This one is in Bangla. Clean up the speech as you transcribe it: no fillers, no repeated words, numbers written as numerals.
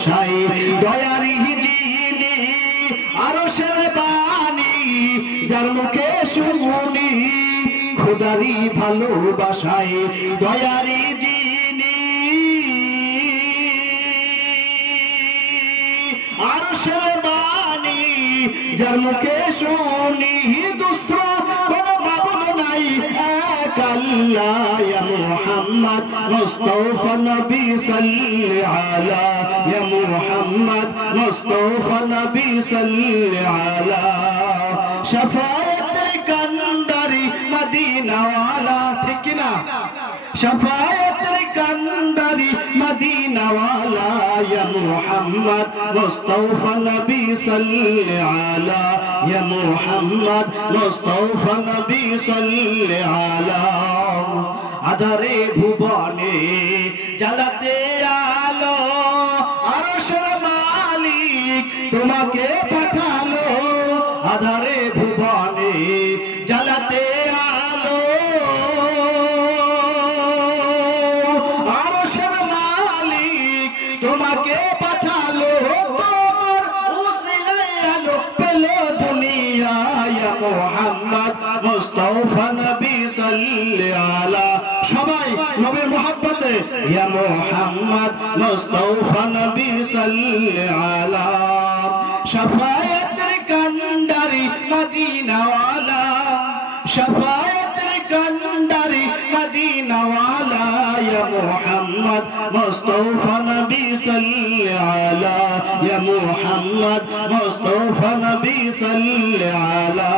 সাই দয়ারি যিনি আরশের বাণী যার মুখে শুনি খোদারি ভালোবাসায় দয়ারি যিনি আরশের বাণী যার মুখে শুনি দুসরা কোনো মাবুদ নাই এক আল্লাহ ইয়া মুহাম্মদ মুস্তাফা নবী সাল্লি আলা ইয়া মুহাম্মদ মুস্তাফা নবী সাল্লি আলা শাফায়াতের কান্ডারি মদিনা ওয়ালা ঠিক না শাফায়াতের কান্ডারি মদিনা ওয়ালা ইয়া মুহাম্মদ মুস্তাফা নবী সাল্লি আলা ইয়া মুহাম্মদ মুস্তাফা নবী সাল্লি আলা আধারে ভুবনে জ্বালাতে আলো আরশের মালিক তোমাকে পাঠালো আধারে ভুবনে জ্বালাতে আলো আরশের মালিক তোমাকে পাঠালো তোমার উসিলায় আলো পেলো দুনিয়া ইয়া মুহাম্মদ মুস্তাফা নবী সাল্লি আলা সবাই নবীর মহব্বতে ইয়া মুহাম্মদ মুস্তাফা নবী সাল্লি আলা শাফায়াতের কান্ডারি মদিনা ওয়ালা শাফায়াতের কান্ডারি মদিনা ওয়ালা ইয়া মুহাম্মদ মুস্তাফা নবী সাল্লি আলা ইয়া মুহাম্মদ মুস্তাফা নবী সাল্লি আলা